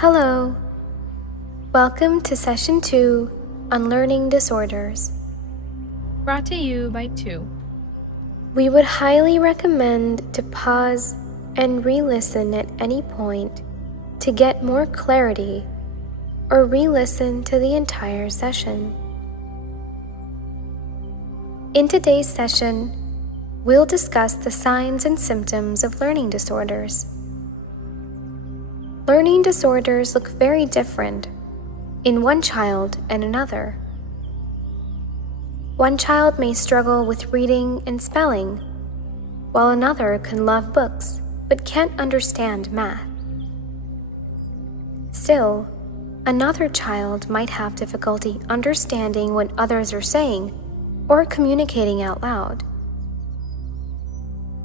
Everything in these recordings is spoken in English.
Hello! Welcome to Session 2 on Learning Disorders. Brought to you by 2. We would highly recommend to pause and re-listen at any point to get more clarity, or re-listen to the entire session. In today's session, we'll discuss the signs and symptoms of learning disorders. Learning disorders look very different in one child and another. One child may struggle with reading and spelling, while another can love books but can't understand math. Still, another child might have difficulty understanding what others are saying or communicating out loud.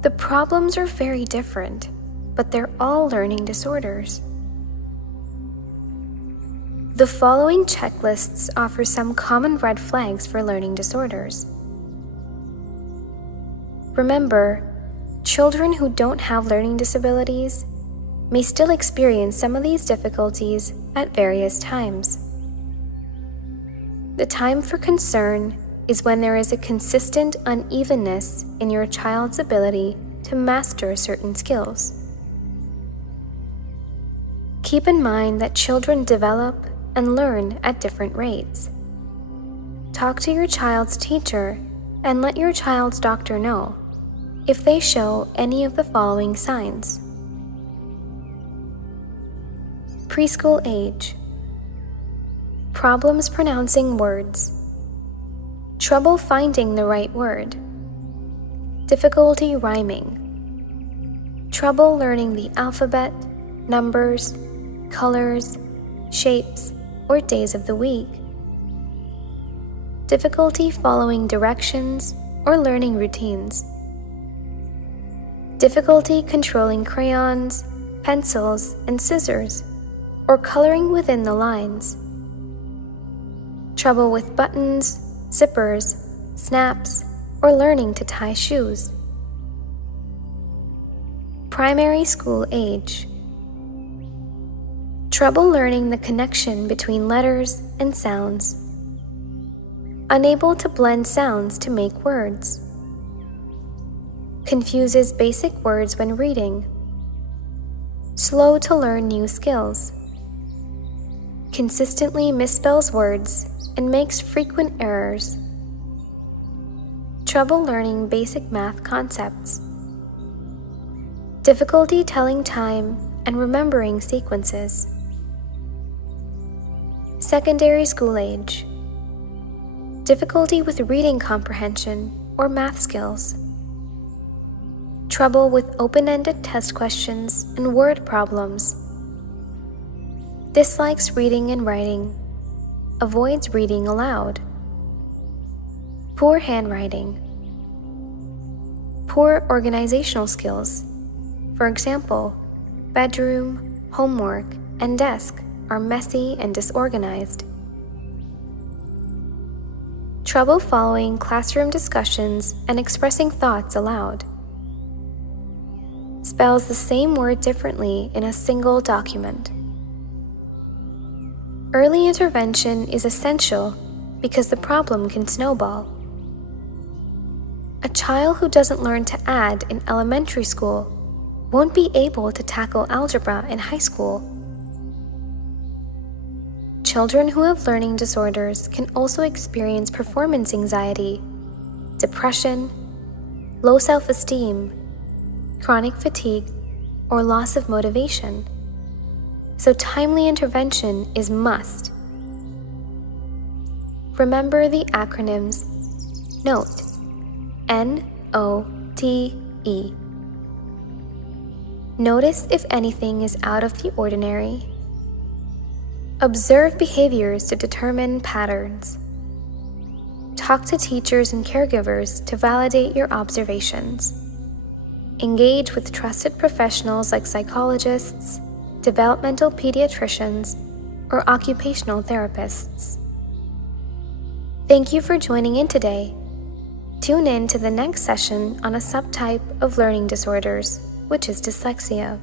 The problems are very different, but they're all learning disorders. The following checklists offer some common red flags for learning disorders. Remember, children who don't have learning disabilities may still experience some of these difficulties at various times. The time for concern is when there is a consistent unevenness in your child's ability to master certain skills. Keep in mind that children develop and learn at different rates. Talk to your child's teacher and let your child's doctor know if they show any of the following signs. Preschool age. Problems pronouncing words. Trouble finding the right word. Difficulty rhyming. Trouble learning the alphabet, numbers, colors, shapes, or days of the week. Difficulty following directions or learning routines. Difficulty controlling crayons, pencils, and scissors, or coloring within the lines. Trouble with buttons, zippers, snaps, or learning to tie shoes. Primary school age. Trouble learning the connection between letters and sounds. Unable to blend sounds to make words. Confuses basic words when reading. Slow to learn new skills. Consistently misspells words and makes frequent errors. Trouble learning basic math concepts. Difficulty telling time and remembering sequences. Secondary school age. Difficulty with reading comprehension or math skills. Trouble with open-ended test questions and word problems. Dislikes reading and writing. Avoids reading aloud. Poor handwriting. Poor organizational skills. For example, bedroom, homework, and desk are messy and disorganized. Trouble following classroom discussions and expressing thoughts aloud. Spells the same word differently in a single document. Early intervention is essential because the problem can snowball. A child who doesn't learn to add in elementary school won't be able to tackle algebra in high school. Children who have learning disorders can also experience performance anxiety, depression, low self-esteem, chronic fatigue, or loss of motivation. So timely intervention is must. Remember the acronyms NOTE, N-O-T-E. Notice if anything is out of the ordinary. Observe behaviors to determine patterns. Talk to teachers and caregivers to validate your observations. Engage with trusted professionals like psychologists, developmental pediatricians, or occupational therapists. Thank you for joining in today. Tune in to the next session on a subtype of learning disorders, which is dyslexia.